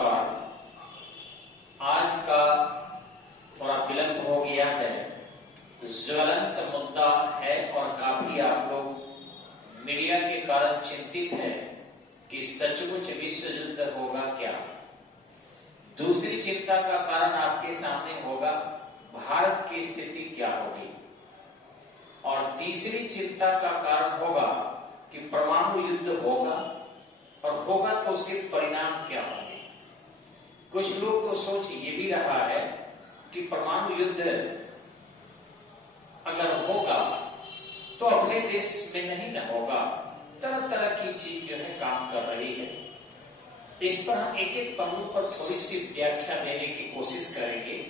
नमस्कार। आज का थोड़ा विलंब हो गया है, ज्वलंत मुद्दा है और काफी आप लोग मीडिया के कारण चिंतित है कि सचमुच विश्व युद्ध होगा क्या। दूसरी चिंता का कारण आपके सामने होगा भारत की स्थिति क्या होगी, और तीसरी चिंता का कारण होगा कि परमाणु युद्ध होगा, और होगा तो उसके परिणाम क्या होंगे। कुछ लोग तो सोच ये भी रहा है कि परमाणु युद्ध अगर होगा तो अपने देश में नहीं न होगा, तरह तरह की चीज जो है काम कर रही है। इस पर हम एक एक पहलू पर थोड़ी सी व्याख्या देने की कोशिश करेंगे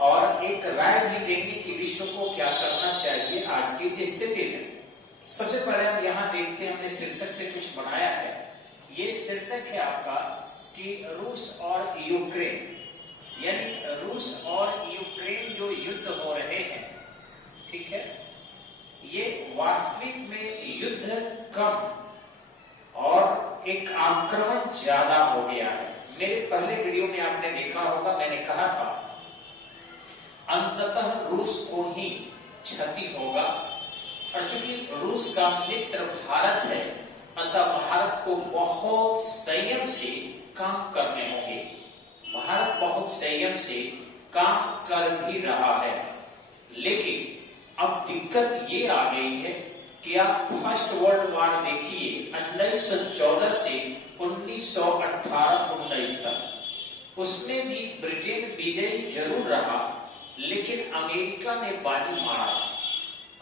और एक राय भी देंगे कि विश्व को क्या करना चाहिए आज की स्थिति में। सबसे पहले हम यहां देखते हैं, हमने शीर्षक से कुछ बनाया है। ये शीर्षक है आपका कि रूस और यूक्रेन, यानी रूस और यूक्रेन जो युद्ध हो रहे हैं, ठीक है, ये वास्तविक में युद्ध कम और एक आक्रमण ज्यादा हो गया है। मेरे पहले वीडियो में आपने देखा होगा, मैंने कहा था अंततः रूस को ही क्षति होगा, और चूंकि रूस का मित्र भारत है, अतः भारत को बहुत संयम से काम करने होंगे। भारत बहुत संयम से काम कर भी रहा है, लेकिन अब दिक्कत ये आ गई है कि आप फर्स्ट वर्ल्ड वॉर देखिए 1914 से 1918-19 तक, उसमें भी ब्रिटेन विजयी जरूर रहा, लेकिन अमेरिका ने बाजी मारा।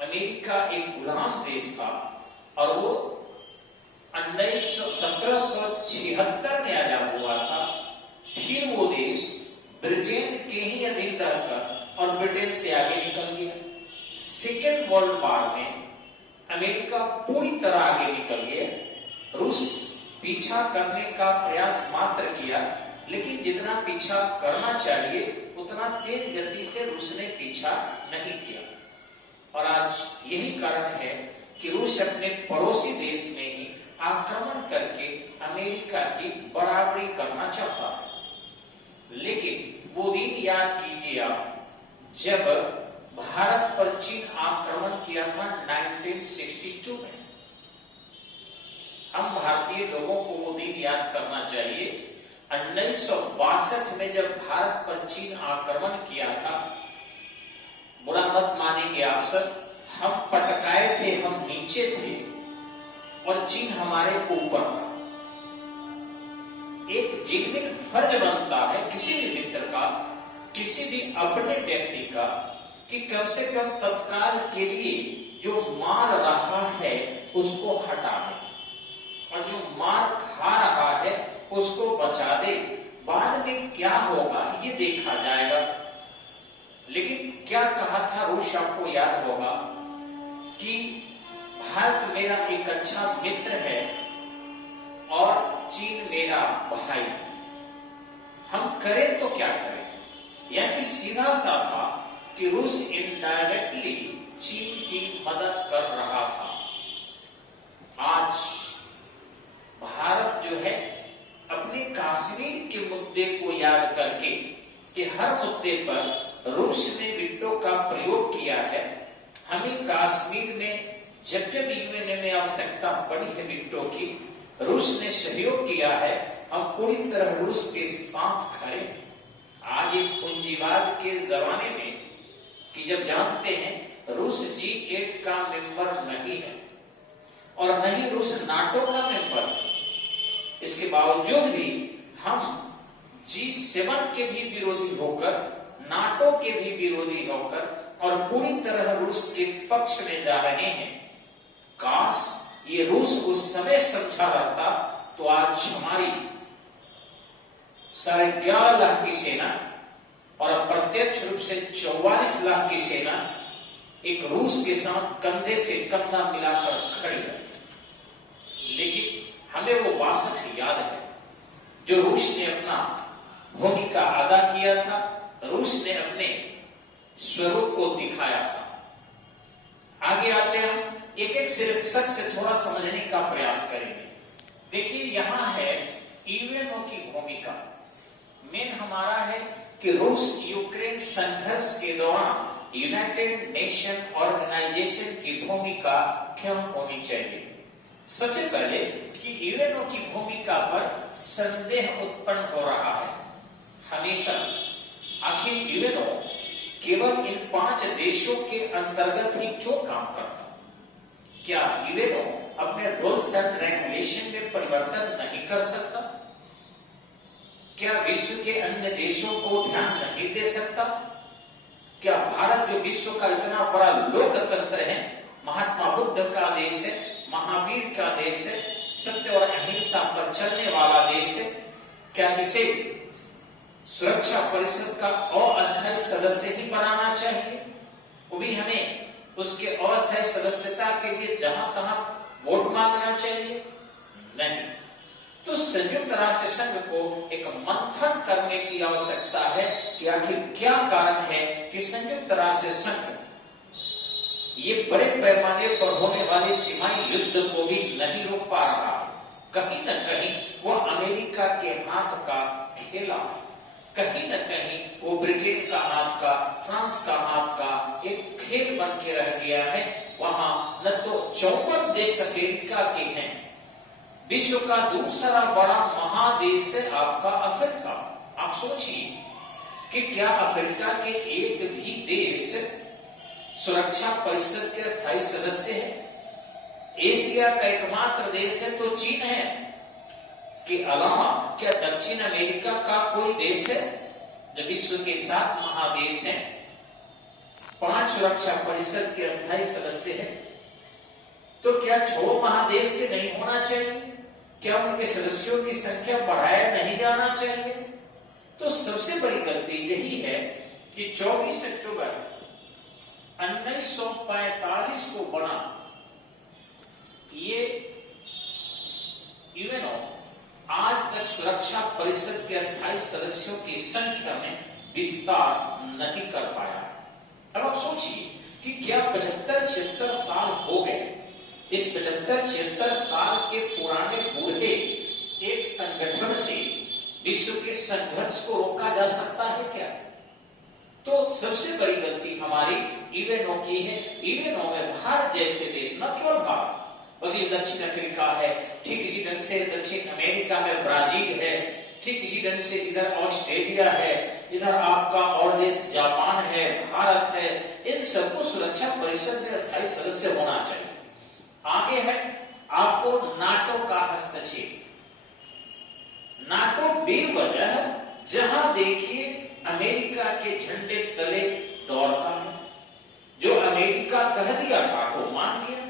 अमेरिका एक गुलाम देश था और वो 1776 में आजाद हुआ था। फिर वो देश ब्रिटेन के ही अधीन रहकर और ब्रिटेन से आगे निकल गया। सेकेंड वर्ल्ड वॉर में अमेरिका पूरी तरह आगे निकल गया। रूस पीछा करने का प्रयास मात्र किया, लेकिन जितना पीछा करना चाहिए उतना तेज गति से रूस ने पीछा नहीं किया। और आज यही कारण है कि रूस अपने पड़ोसी देश में ही आक्रमण करके अमेरिका की बराबरी करना चाहता है। लेकिन वो दिन याद कीजिए आप, जब भारत पर चीन आक्रमण किया था 1962 में। हम भारतीय लोगों को वो दिन याद करना चाहिए। 1962 में जब भारत पर चीन आक्रमण किया था, बुरा मत मानेंगे आप सब, हम पटकाए थे, हम नीचे थे और चीन हमारे ऊपर था। एक जेन्युइन फर्ज बनता है किसी भी मित्र का, किसी भी अपने व्यक्ति का, कि कम से कम तत्काल के लिए जो मार रहा है उसको हटा दे और जो मार खा रहा है उसको बचा दे। बाद में क्या होगा ये देखा जाएगा। लेकिन क्या कहा था रूस, आपको याद होगा कि भारत मेरा एक अच्छा मित्र है और चीन मेरा भाई, हम करें तो क्या करें। यानी सीधा सा था कि रूस इनडायरेक्टली चीन की मदद कर रहा था। आज भारत जो है अपने कश्मीर के मुद्दे को याद करके कि हर मुद्दे पर रूस ने वीटो का प्रयोग किया है। हमें कश्मीर में जब जब यूएनए में आवश्यकता पड़ी है वीटो की, रूस ने सहयोग किया है। हम पूरी तरह रूस के साथ खड़े हैं। आज इस पूंजीवाद के जमाने में कि जब जानते हैं रूस G8 का मेंबर नहीं है और नहीं रूस नाटो का मेंबर है, इसके बावजूद भी हम G7 के भी विरोधी होकर, नाटो के भी विरोधी होकर और पूरी तरह रूस के पक्ष में जा रहे हैं। काश ये रूस उस समय समझा रहता तो आज हमारी 11.5 लाख की सेना और अप्रत्यक्ष रूप से 44 लाख की सेना एक रूस के साथ कंधे से कंधा मिलाकर खड़ी रहती। लेकिन हमें वो 62 याद है जो रूस ने अपना भूमिका अदा किया था, रूस ने अपने स्वरूप को दिखाया था। आगे आते हम एक एक शीर्षक से थोड़ा समझने का प्रयास करेंगे। देखिए यहां है यूएनओ की भूमिका मेन हमारा है कि रूस यूक्रेन संघर्ष के दौरान यूनाइटेड नेशन ऑर्गेनाइजेशन की भूमिका क्या होनी चाहिए। सबसे पहले कि यूएनओ की भूमिका पर संदेह उत्पन्न हो रहा है हमेशा। आखिर यूएनओ केवल इन 5 देशों के अंतर्गत ही क्यों काम करता? क्या यूएनओ अपने रूल्स एंड रेगुलेशन में परिवर्तन नहीं कर सकता? क्या विश्व के अन्य देशों को ध्यान नहीं दे सकता? क्या भारत जो विश्व का इतना बड़ा लोकतंत्र है, महात्मा बुद्ध का देश है, महावीर का देश है, सत्य और अहिंसा पर चलने वाला देश है, क्या इसे सुरक्षा परिषद का अस्थायी सदस्य ही बनाना चाहिए? वो भी हमें उसके अस्थायी सदस्यता के लिए जहां तहां वोट मांगना चाहिए? नहीं। तो संयुक्त राष्ट्र संघ को एक मंथन करने की आवश्यकता है कि आखिर क्या कारण है कि संयुक्त राष्ट्र संघ ये बड़े पैमाने पर होने वाले सीमाई युद्ध को भी नहीं रोक पा रहा। कहीं न कहीं वो अमेरिका के हाथ का खेला, कहीं न कहीं वो ब्रिटेन का हाथ का, फ्रांस का हाथ का एक खेल बन के रह गया है। वहां न तो 54 देश अफ्रीका के हैं, विश्व का दूसरा बड़ा महादेश है आपका अफ्रीका। आप सोचिए कि क्या अफ्रीका के एक भी देश सुरक्षा परिषद के स्थायी सदस्य है? एशिया का एकमात्र देश है तो चीन है, के अलावा क्या दक्षिण अमेरिका का कोई देश है जो विश्व के 7 महादेश हैं, 5 सुरक्षा परिषद के अस्थायी सदस्य हैं? तो क्या 6 महादेश के नहीं होना चाहिए? क्या उनके सदस्यों की संख्या बढ़ाया नहीं जाना चाहिए? तो सबसे बड़ी गलती यही है कि 24 अक्टूबर 1945 को बना ये यूएनओ आज तक सुरक्षा परिषद के अस्थायी सदस्यों की संख्या में विस्तार नहीं कर पाया। अब आप सोचिए कि क्या 75-76 साल हो गए, इस 75-76 साल के पुराने बूढ़े एक संगठन से विश्व के संघर्ष को रोका जा सकता है क्या? तो सबसे बड़ी गलती हमारी यूएनओ की है। यूएनओ में भारत जैसे देश, न केवल भारत बल्कि दक्षिण अफ्रीका है, ठीक इसी ढंग से दक्षिण अमेरिका में ब्राजील है, ठीक इसी ढंग से इधर ऑस्ट्रेलिया है, इधर आपका और देश जापान है, भारत है, इन सबको सुरक्षा परिषद में अस्थायी सदस्य होना चाहिए। आगे है आपको नाटो का हस्तक्षेप। नाटो बेवजह जहां देखिए अमेरिका के झंडे तले दौड़ता है। जो अमेरिका कह दिया नाटो मान गया।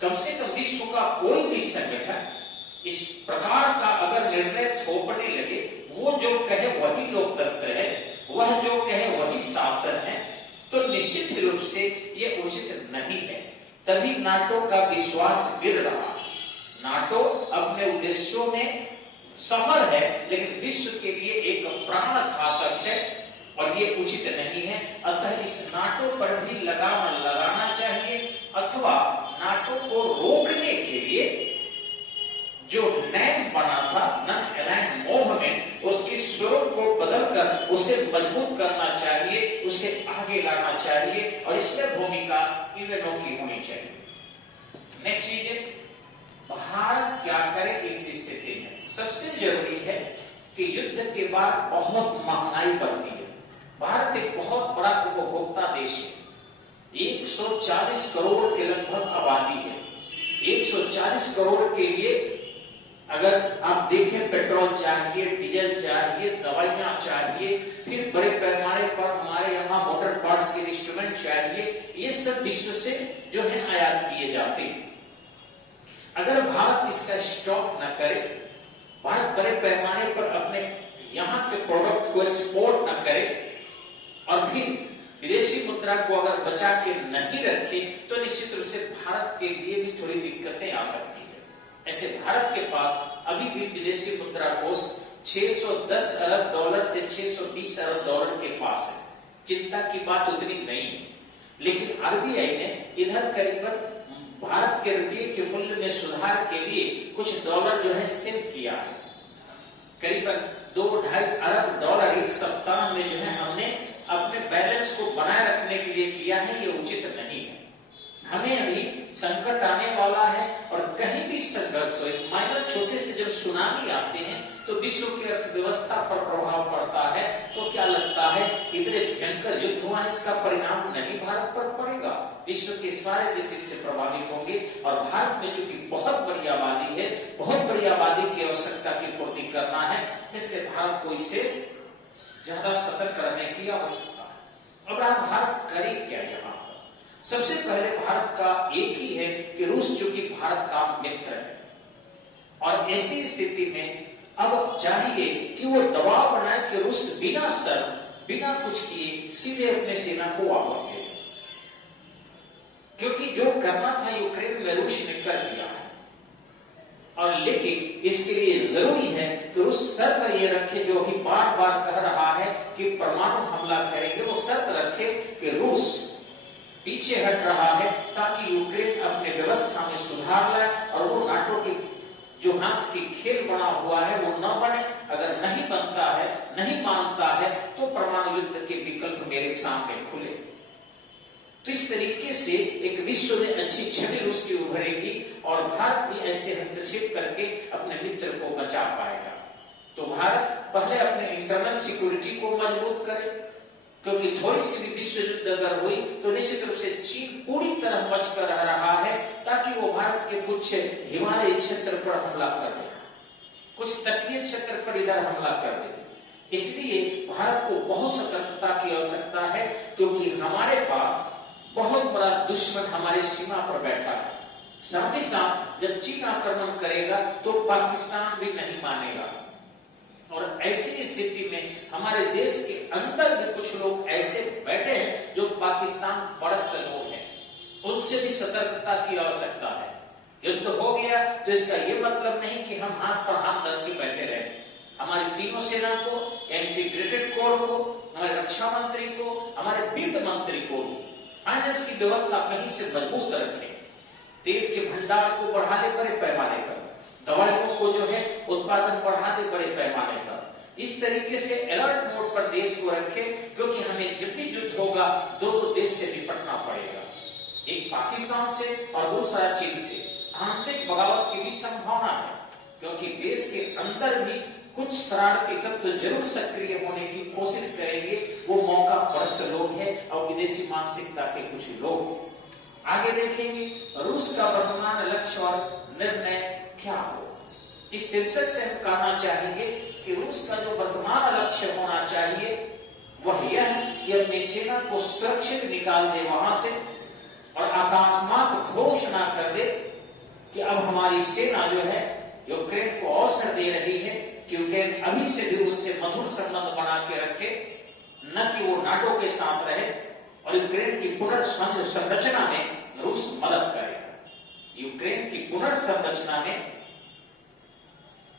कम से कम विश्व का कोई भी संगठन इस प्रकार का अगर निर्णय थोपने लगे, वो जो कहे वही लोकतंत्र है, वह जो कहे वही शासन है, तो निश्चित रूप से ये उचित नहीं है। तभी नाटो का विश्वास गिर रहा है। नाटो अपने उद्देश्यों में सफल है, लेकिन विश्व के लिए एक प्राण घातक है और ये उचित नहीं है। अतः इस नाटो पर भी लगाम लगाना चाहिए, अथवा नाटो को रोकने के लिए जो नैम बना था, नॉन अलाइन्ड मूवमेंट, उसकी स्वरूप को बदलकर उसे मजबूत करना चाहिए, उसे आगे लाना चाहिए और इसमें भूमिका यूएनओ की होनी चाहिए। नेक्स्ट चीज है भारत क्या करे इस स्थिति में। सबसे जरूरी है कि युद्ध के बाद बहुत महंगाई बढ़ती है। भारत एक बहुत बड़ा उपभोक्ता देश है। 140 करोड़ के लगभग आबादी है। 140 करोड़ के लिए अगर आप देखें, पेट्रोल चाहिए, डीजल चाहिए, दवाइयां चाहिए, फिर बड़े पैमाने पर हमारे यहाँ मोटर पार्ट्स के इंस्ट्रूमेंट चाहिए, ये सब विश्व से जो है आयात किए जाते हैं। अगर भारत इसका स्टॉक न करे, भारत बड़े पैमाने पर अपने यहाँ के प्रोडक्ट को एक्सपोर्ट न करे और फिर विदेशी मुद्रा को अगर बचा के नहीं रखे, तो निश्चित रूप से भारत के लिए भी थोड़ी दिक्कतें आ सकती है। ऐसे भारत के पास अभी भी विदेशी मुद्रा कोष 610 अरब डॉलर से 620 अरब डॉलर के पास है। चिंता की बात उतनी नहीं है, लेकिन आरबीआई ने इधर करीबन भारत के रुपये के मूल्य में सुधार के लिए कुछ डॉलर जो है सेव किया है। करीबन 2-2.5 अरब डॉलर एक सप्ताह में जो है हमने अपने बैलेंस को बनाए रखने के लिए किया है, ये उचित नहीं है। हमें अभी संकट आने वाला है और कहीं भी संघर्ष हो, एक माइनर छोटे से जब सुनामी आते हैं तो विश्व की अर्थव्यवस्था पर प्रभाव पड़ता है, तो क्या लगता है इतने भयंकर युद्ध हुआ, इसका परिणाम नहीं भारत पर पड़ेगा, विश्व के सारे देश इससे प्रभावित होंगे। और भारत में चूंकि बहुत बड़ी आबादी है, बहुत बड़ी आबादी की आवश्यकता की पूर्ति करना है, इसलिए भारत को इससे ज्यादा सतर्क रहने की आवश्यकता है। अब भारत करे क्या यहाँ? सबसे पहले भारत का एक ही है कि रूस चूंकि भारत का मित्र है, और ऐसी स्थिति में अब चाहिए कि वो दबाव बनाए कि रूस बिना शर्त बिना कुछ किए सीधे अपने सेना को वापस ले, क्योंकि जो करना था यूक्रेन में रूस ने कर दिया है। और लेकिन इसके लिए जरूरी है कि रूस शर्त ये रखे, जो अभी बार बार कह रहा है कि परमाणु हमला करेंगे, वो शर्त रखे कि रूस पीछे हट रहा है ताकि यूक्रेन अपने व्यवस्था में सुधार लाए और वो नाटो की जो हाथ की खेल बना हुआ है वो न बने। अगर नहीं बनता है, नहीं मानता है, तो परमाणु युद्ध के विकल्प मेरे सामने खुले। तो इस तरीके से एक विश्व में अच्छी छवि रूस की उभरेगी और भारत भी ऐसे हस्तक्षेप करके अपने मित्र को बचा पाएगा। तो भारत पहले अपने इंटरनल सिक्योरिटी को मजबूत करे, क्योंकि थोड़ी सी भी विश्व युद्ध अगर हुई तो निश्चित रूप से चीन पूरी तरह बचकर रह रहा है, ताकि वो भारत के कुछ हिमालयी क्षेत्र पर हमला कर दे, कुछ तटीय क्षेत्र पर इधर हमला कर दे। इसलिए भारत को बहुत सतर्कता की आवश्यकता है, क्योंकि हमारे पास बहुत बड़ा दुश्मन हमारी सीमा पर बैठा है। साथ ही साथ जब चीन आक्रमण करेगा तो पाकिस्तान भी नहीं मानेगा, और ऐसी स्थिति में हमारे देश के अंदर भी कुछ लोग ऐसे बैठे हैं जो पाकिस्तान परस्त लोग हैं, उनसे भी सतर्कता की आवश्यकता है। युद्ध हो गया तो इसका यह मतलब नहीं कि हम हाथ पर हाथ धर के बैठे रहे। हमारी तीनों सेना को, इंटीग्रेटेड कोर को, हमारे रक्षा मंत्री को, हमारे वित्त मंत्री को फाइनेंस की व्यवस्था कहीं से मजबूत रखें, तेल के भंडार को बढ़ा दे बड़े पैमाने पर, दवाइयों को जो है उत्पादन बढ़ा दे बड़े पैमाने पर। इस तरीके से अलर्ट मोड पर देश को रखे, क्योंकि हमें जब भी युद्ध होगा दो देश से निपटना पड़ेगा, एक पाकिस्तान से और दूसरा चीन से। आंतरिक बगावत की भी संभावना है, क्योंकि देश के अंदर भी कुछ शरारती तत्व जरूर सक्रिय होने की कोशिश करेंगे। वो मौका परस्त लोग हैं और विदेशी मानसिकता के कुछ लोग। आगे देखेंगे रूस का वर्तमान लक्ष्य और निर्णय क्या हो। इस शीर्षक से हम कहना चाहेंगे कि रूस का जो वर्तमान लक्ष्य होना चाहिए वह यह है कि अपनी सेना को सुरक्षित निकाल दे वहां से, और अकस्मात घोषणा कर दे कि अब हमारी सेना जो है यूक्रेन को अवसर दे रही है कि यूक्रेन अभी से भी उनसे मधुर संबंध बना के रखे, न कि वो नाटो के साथ रहे, और यूक्रेन की पुनर्संरचना में रूस मदद करेगा। यूक्रेन की पुनर्संरचना में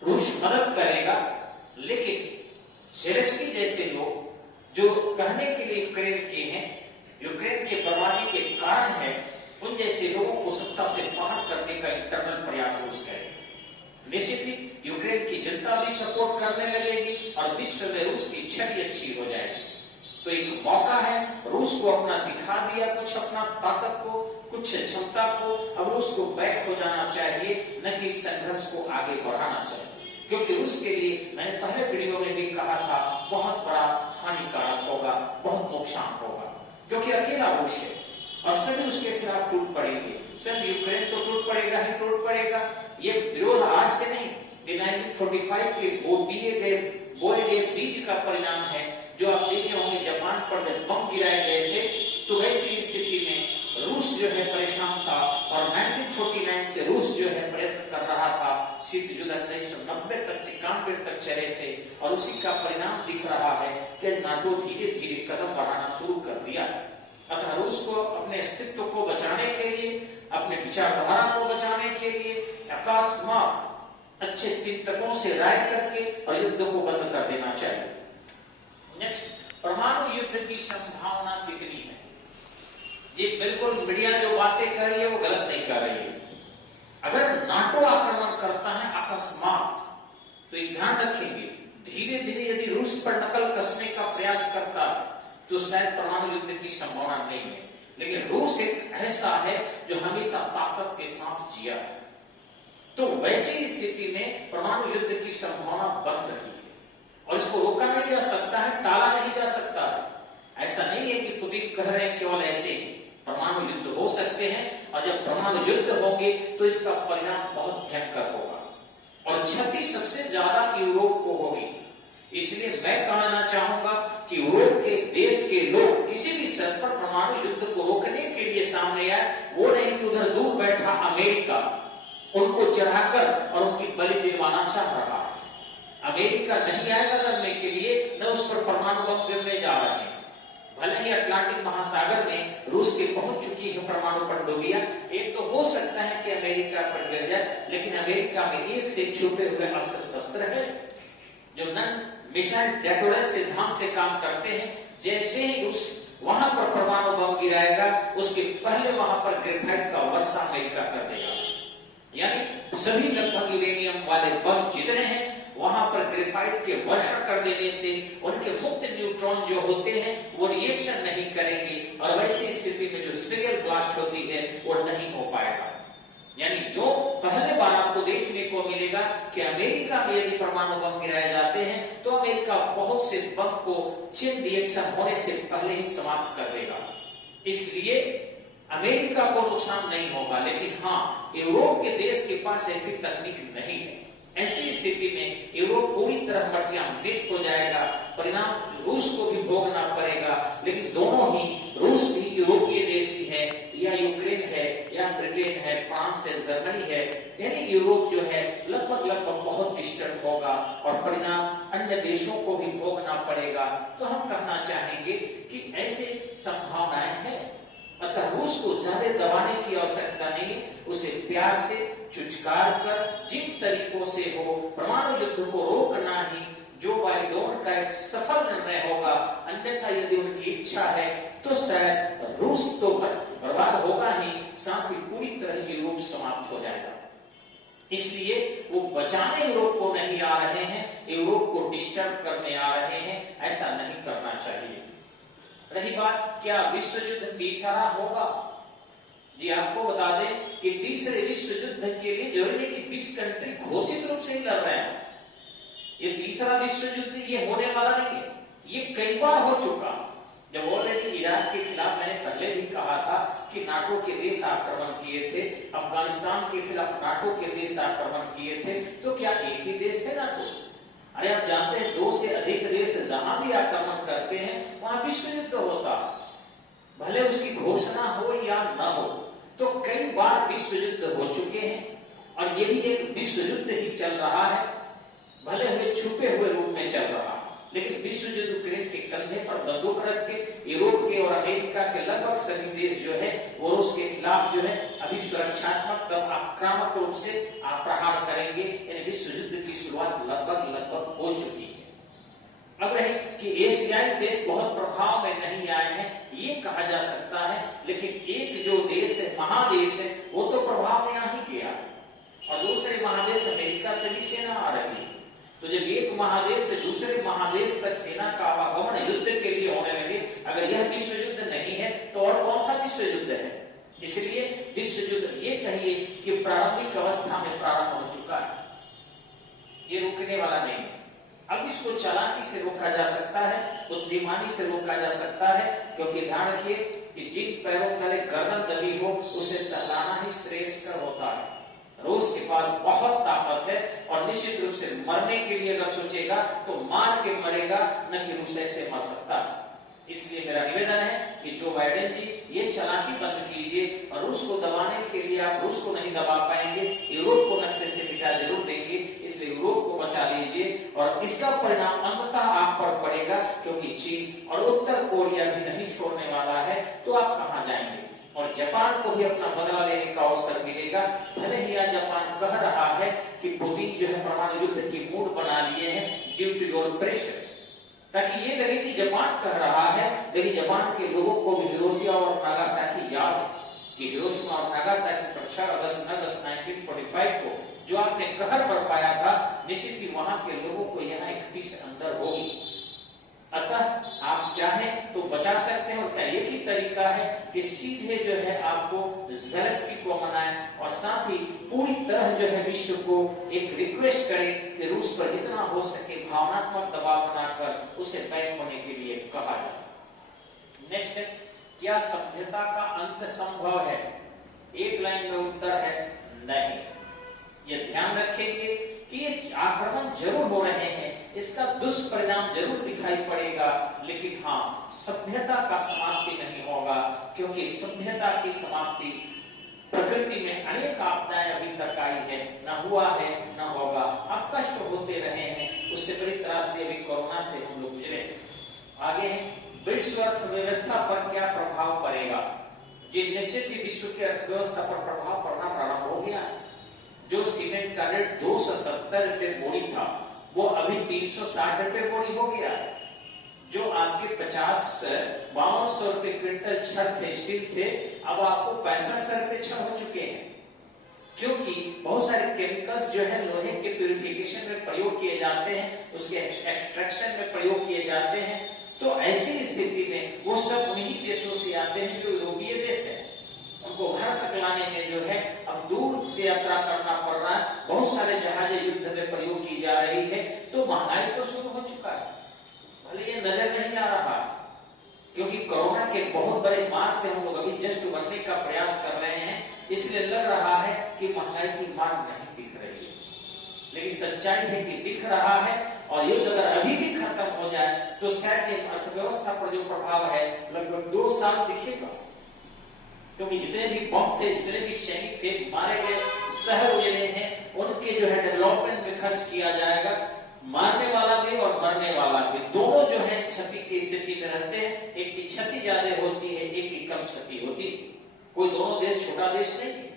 रूस मदद करेगा, लेकिन जेलेंस्की जैसे लोग जो कहने के लिए यूक्रेन के हैं, यूक्रेन के बर्बादी के कारण है, उन जैसे लोगों को सत्ता से बाहर करने का इंटरनल प्रयास रूस करेगा। निश्चित ही यूक्रेन की जनता भी सपोर्ट करने लगेगी और विश्व में रूस की छवि अच्छी हो जाएगी। तो एक मौका है, रूस को अपना दिखा दिया, कुछ अपना ताकत को, कुछ क्षमता को, अब रूस को बैक हो जाना चाहिए, न कि संघर्ष को आगे बढ़ाना चाहिए। क्योंकि रूस के लिए मैंने पहले वीडियो में भी कहा था, बहुत बड़ा हानिकारक होगा, बहुत नुकसान होगा, क्योंकि अकेला रूस है और सभी उसके खिलाफ टूट पड़ेंगे। स्वयं यूक्रेन तो टूट पड़ेगा ही टूट पड़ेगा। ये विरोध आज से नहीं, 1945 के बोए गए बीज का परिणाम है, जो आप देखे होंगे जापान पर जब बम गिराए गए थे तो वैसी स्थिति में रूस जो है परेशान था, और 1949 से रूस जो है प्रयत्न कर रहा था, शीत युद्ध 1990 तक 91 तक चले थे, और उसी का परिणाम दिख रहा है कि नाटो धीरे धीरे कदम बढ़ाना शुरू कर दिया। अतः रूस को अपने अस्तित्व को बचाने के लिए, अपने विचारधारा को बचाने के लिए अकस्मात अच्छे चिंतकों से राय करके और युद्ध को बंद कर देना चाहिए। नेक्स्ट, परमाणु युद्ध की संभावना कितनी है? ये बिल्कुल मीडिया जो बातें कर रही है वो गलत नहीं कर रही है। अगर नाटो आक्रमण करता है अकस्मात, तो एक ध्यान रखेंगे, धीरे धीरे यदि रूस पर नकल कसने का प्रयास करता है तो शायद परमाणु युद्ध की संभावना नहीं है। लेकिन रूस एक ऐसा है जो हमेशा ताकत के साथ जिया है, तो वैसी स्थिति में परमाणु युद्ध की संभावना बन रही है और इसको रोका नहीं जा सकता है, टाला नहीं जा सकता है। ऐसा नहीं है कि पुतिन कह रहे हैं केवल ऐसे ही, परमाणु युद्ध हो सकते हैं और जब परमाणु युद्ध होंगे तो इसका परिणाम बहुत भयंकर होगा और क्षति सबसे ज्यादा यूरोप को होगी। इसलिए मैं कहना चाहूंगा कि यूरोप के देश के लोग किसी भी स्तर पर परमाणु युद्ध को रोकने के लिए सामने आए, वो नहीं कि उधर दूर बैठा अमेरिका उनको चढ़ाकर और उनकी बलि दिलवाना चाह रहा है। अमेरिका नहीं आएगा लड़ने के लिए, न उस पर परमाणु बम गिरने जा रहे हैं। भले ही अटलांटिक महासागर में रूस के पहुंच चुकी है परमाणु पनडुब्बियां, एक तो हो सकता है कि अमेरिका पर गिर जाए, लेकिन अमेरिका में एक से छुपे हुए अस्त्र शस्त्र है जो नन मिसाइल डेटोनेशन सिद्धांत से काम करते हैं। जैसे ही रूस वहां पर परमाणु बम गिराएगा, उसके पहले वहां पर ग्रेफाइट का वर्षा अमेरिका कर देगा। यानी सभी लगभग यूरेनियम वाले बम जितने हैं वहां पर ग्रेफाइट के वर्षा कर देने से उनके मुक्त न्यूट्रॉन जो होते हैं वो रिएक्शन नहीं करेंगे और वैसी स्थिति में जो सीरियल ब्लास्ट होती है वो नहीं हो पाएगा। यानी जो पहले बार आपको देखने को मिलेगा कि अमेरिका में यदि परमाणु बम गिराए जाते हैं तो अमेरिका बहुत से बम को चेन रिएक्शन होने से पहले ही समाप्त कर देगा। इसलिए अमेरिका को नुकसान नहीं होगा, लेकिन हाँ, यूरोप के देश के पास ऐसी तकनीक नहीं है। ऐसी स्थिति में यूरोप पूरी तरह मटियामेट हो जाएगा, परिणाम रूस को भी भोगना पड़ेगा। लेकिन दोनों ही, रूस भी यूरोपीय देश ही है या यूक्रेन है या ब्रिटेन है, फ्रांस है, जर्मनी है, यानी यूरोप जो है लगभग लगभग बहुत डिस्टर्ब होगा और परिणाम अन्य देशों को भी भोगना पड़ेगा। तो हम कहना चाहेंगे कि ऐसे संभावनाएं हैं। अतः रूस को ज्यादा दबाने की आवश्यकता नहीं, उसे प्यार से चुचकार कर जिन तरीकों से हो परमाणु युद्ध को रोकना ही जो बाइडेन का एक सफल निर्णय होगा। अन्यथा यदि उनकी इच्छा है तो शायद रूस तो बर्बाद होगा ही, साथ ही पूरी तरह यूरोप समाप्त हो जाएगा। इसलिए वो बचाने यूरोप को नहीं आ रहे हैं, यूरोप को डिस्टर्ब करने आ रहे हैं। ऐसा नहीं करना चाहिए। रही बात क्या विश्व युद्ध तीसरा होगा, जी आपको बता दें कि तीसरे विश्व युद्ध के लिए जरूरी नहीं कि 20 कंट्री घोषित रूप से ही लड़ रहे हैं। ये तीसरा विश्व युद्ध ये होने वाला नहीं है, ये कई बार हो चुका। जब ऑलरेडी इराक के खिलाफ मैंने पहले भी कहा था कि नाटो के देश आक्रमण किए थे, अफगानिस्तान के खिलाफ नाटो के देश आक्रमण किए थे, तो क्या एक ही देश थे नाटो? अरे आप जानते हैं 2 से अधिक देश जहां भी आक्रमण करते हैं वहां विश्व युद्ध होता, भले उसकी घोषणा हो या न हो। तो कई बार विश्व युद्ध हो चुके हैं और ये भी एक विश्व युद्ध ही चल रहा है, भले हुए छुपे हुए रूप में चल रहा है, लेकिन विश्व युद्ध यूक्रेन के कंधे पर बंदूक रख के यूरोप के और अमेरिका के लगभग सभी देश जो है वो रूस के खिलाफ जो है अभी सुरक्षात्मक तब आक्रामक रूप से प्रहार करेंगे। यानी विश्व युद्ध की शुरुआत लगभग हो चुकी है। अब रही कि एशियाई देश बहुत प्रभाव में नहीं आए हैं ये कहा जा सकता है, लेकिन एक जो देश है, महादेश है, वो तो प्रभाव में आ ही गया और दूसरे महादेश अमेरिका से भी सेना आ रही है। तो जब एक महादेश से दूसरे महादेश तक सेना का आवागमन युद्ध के लिए होने लगे, अगर यह विश्व युद्ध नहीं है तो और कौन सा विश्व युद्ध है? इसलिए विश्व युद्ध ये कहिए कि प्रारंभिक अवस्था में प्रारंभ हो चुका है, ये रुकने वाला नहीं है। अब इसको चालाकी से रोका जा सकता है, बुद्धिमानी से रोका जा सकता है, क्योंकि ध्यान रखिए कि जिन पैरों तले गर्दन दबी हो उसे सहलाना ही श्रेष्ठ होता है। रूस के पास बहुत ताकत है और निश्चित रूप से मरने के लिए अगर सोचेगा तो मार के मरेगा, न कि रूस ऐसे मर सकता। इसलिए मेरा निवेदन है कि जो बाइडेन जी ये चालाकी बंद कीजिए और रूस को दबाने के लिए आप रूस को नहीं दबा पाएंगे, यूरोप को नक्शे से मिटा जरूर देंगे, इसलिए यूरोप को बचा लीजिए और इसका परिणाम अंततः आप पर पड़ेगा, क्योंकि चीन और उत्तर कोरिया भी नहीं छोड़ने वाला है। तो आप कहां जाएंगे? और जापान को भी अपना बदला लेने का अवसर मिलेगा। भले ही आज जापान कह रहा है कि पुतिन जो है परमाणु युद्ध की मूड बना लिए हैं ड्यू टू योर प्रेशर, ताकि ये लगे कि जापान कह रहा है, लेकिन जापान के लोगों को भी हिरोशिमा और नागासाकी याद है कि हिरोशिमा और नागासाकी पर 6 अगस्त 1945 को जो आपने कहर बरपाया था, निश्चित ही वहां के लोगों को यहाँ एक टिस अंदर होगी। अतः आप चाहें तो बचा सकते हैं। उसका एक ही तरीका है कि सीधे जो है आपको ज़ेलेंस्की को मनाएं और साथ ही पूरी तरह जो है विश्व को एक रिक्वेस्ट करें कि रूस पर जितना हो सके भावनात्मक दबाव बनाकर उसे बैक होने के लिए कहा जाए। नेक्स्ट है, क्या सभ्यता का अंत संभव है? एक लाइन में उत्तर है नहीं। ये ध्यान रखेंगे कि ये आक्रमण जरूर हो रहे हैं, इसका दुष्परिणाम जरूर दिखाई पड़ेगा, लेकिन हाँ, सभ्यता का समाप्ति नहीं होगा, क्योंकि सभ्यता की समाप्ति प्रकृति में अनेक आपदाएं अभी तक आई है, न हुआ है न होगा। अब कष्ट होते रहे हैं, उससे बड़ी त्रासदी अभी कोरोना से हम लोग गुजरे। आगे है, विश्व अर्थव्यवस्था पर क्या प्रभाव पड़ेगा? ये निश्चित ही विश्व की अर्थव्यवस्था पर प्रभाव पड़ना प्रारंभ हो गया है। जो सीमेंट का रेट 270 रुपए बोरी था, वो अभी 360 रुपए बोरी हो गया है। जो आपके 5200 रुपए क्विंटल छड़ थे, स्टील थे, अब आपको 6500 रुपए छड़ हो चुके हैं, क्योंकि बहुत सारे केमिकल्स जो है लोहे के प्यूरिफिकेशन में प्रयोग किए जाते हैं, उसके एक्सट्रैक्शन में प्रयोग किए जाते हैं। तो ऐसी स्थिति में वो सब उन्हीं देशों से आते हैं जो यूरोपीय देश है। उनको भारत तक लाने में जो है अब दूर से यात्रा करना पड़ रहा है। बहुत सारे जहाजें युद्ध में प्रयोग की जा रही है, तो महंगाई तो शुरू हो चुका है, भले ये नजर नहीं आ रहा, क्योंकि कोरोना के बहुत बड़े मार से हम लोग अभी जस्ट उबरने का प्रयास कर रहे हैं, इसलिए लग रहा है कि महंगाई की मार नहीं दिख रही है। लेकिन सच्चाई है कि दिख रहा है, और युद्ध अगर अभी भी खत्म हो जाए तो शायद अर्थव्यवस्था पर जो प्रभाव है लगभग 2 साल दिखेगा, क्योंकि जितने भी बम थे, जितने भी सैनिक थे मारे गए, शहर उजड़े हैं, उनके जो है डेवलपमेंट में खर्च किया जाएगा। मारने वाला भी और मरने वाला भी दोनों जो है क्षति की स्थिति में रहते हैं। एक की क्षति ज्यादा होती है, एक की कम क्षति होती है। कोई दोनों देश छोटा देश नहीं है,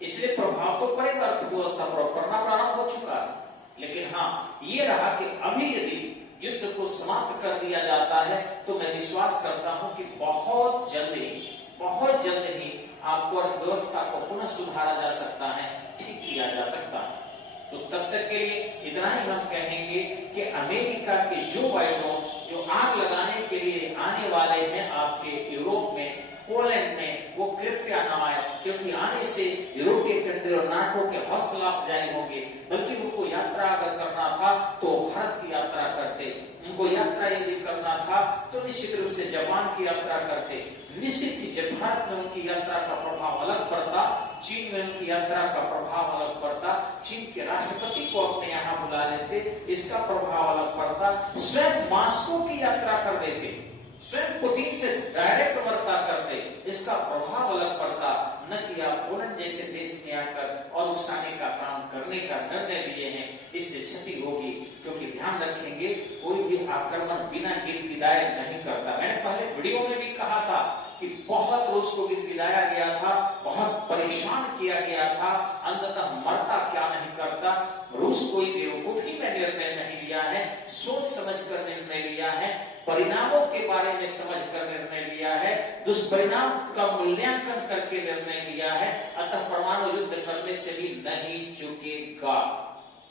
इसलिए प्रभाव तो पड़ेगा, अर्थव्यवस्था पर पड़ना प्रारंभ हो चुका है। लेकिन हाँ, ये रहा कि अभी यदि युद्ध को समाप्त कर दिया जाता है तो मैं विश्वास करता हूं कि बहुत जल्द ही आपको अर्थव्यवस्था को पुनः सुधारा जा सकता है, ठीक किया जा सकता है। तो तब तक के लिए इतना ही हम कहेंगे कि अमेरिका के जो बाइडेन जो आग लगाने के लिए आने वाले हैं आपके यूरोप में, पोलैंड में, वो कृपया न आए, क्योंकि आने से यूरोपीय कंट्री और नाटो के हौसला अफजाई होंगे। बल्कि उनको यात्रा अगर करना था तो भारत की यात्रा करते, उनको यात्रा यदि करना था तो निश्चित रूप से जापान की यात्रा करते। निश्चित ही जब भारत में उनकी यात्रा का प्रभाव अलग पड़ता, चीन में उनकी यात्रा का प्रभाव अलग पड़ता, चीन के राष्ट्रपति को अपने यहाँ बुला लेते, इसका प्रभाव अलग पड़ता, स्वयं मास्को की यात्रा कर देते, स्वयं पुतिन से डायरेक्ट वार्ता करते, इसका प्रभाव अलग पड़ता। न कि आप पोलैंड जैसे देश में आकर और उकसाने का काम करने का निर्णय लिए हैं, इससे क्षति होगी। क्योंकि ध्यान रखेंगे, कोई भी आक्रमण बिना गिदगिदाए नहीं करता। मैंने पहले वीडियो में भी कहा था कि बहुत रूस को गिदगिदाया गया था, बहुत परेशान किया गया था, अंततः मरता क्या नहीं करता। रूस कोई बेवकूफी में निर्णय नहीं लिया है, सोच समझकर निर्णय लिया है, परिणामों के बारे में समझकर निर्णय लिया है, दुष्परिणाम का मूल्यांकन करके निर्णय लिया है। अतः परमाणु युद्ध करने से भी नहीं चुकेगा।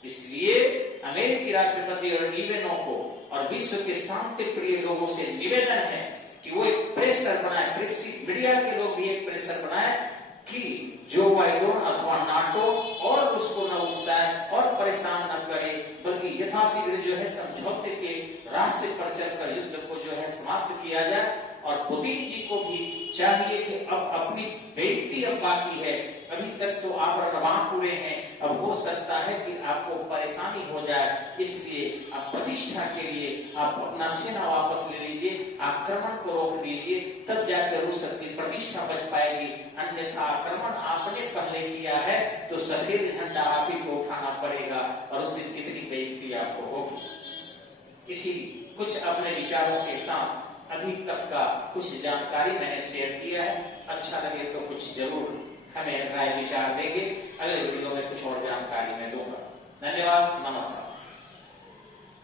इसलिए अमेरिकी राष्ट्रपति और ईवेनो को और विश्व के शांति प्रिय लोगों से निवेदन है कि वो एक प्रेशर बनाए, मीडिया के लोग भी एक प्रेशर बनाए कि जो बाइडेन अथवा नाटो और उसको न उकसाए और परेशान न करे, बल्कि यथाशीघ्र जो है समझौते के रास्ते पर चलकर युद्ध को जो है समाप्त किया जाए। और पुतिन जी को भी चाहिए कि अब अपनी बेइज्जती अब बाकी है, अभी तक तो आप रणबां पूरे हैं, अब हो सकता है कि आपको परेशानी हो जाए, इसलिए आप प्रतिष्ठा के लिए आप अपना सेना वापस ले लीजिए, आक्रमण को रोक दीजिए, तब जाकर रूस की प्रतिष्ठा बच पाएगी। अन्यथा आक्रमण आपने पहले किया है तो सफेद झंडा आप ही को उठाना पड़ेगा और उस दिन कितनी बेइज्जती आपको होगी। इसी कुछ अपने विचारों के साथ अभी तक का कुछ जानकारी मैंने शेयर किया है। अच्छा लगे तो कुछ जरूर हमें राय विचार देंगे, अगले वीडियो में कुछ और जानकारी मैं दूंगा। धन्यवाद, नमस्कार।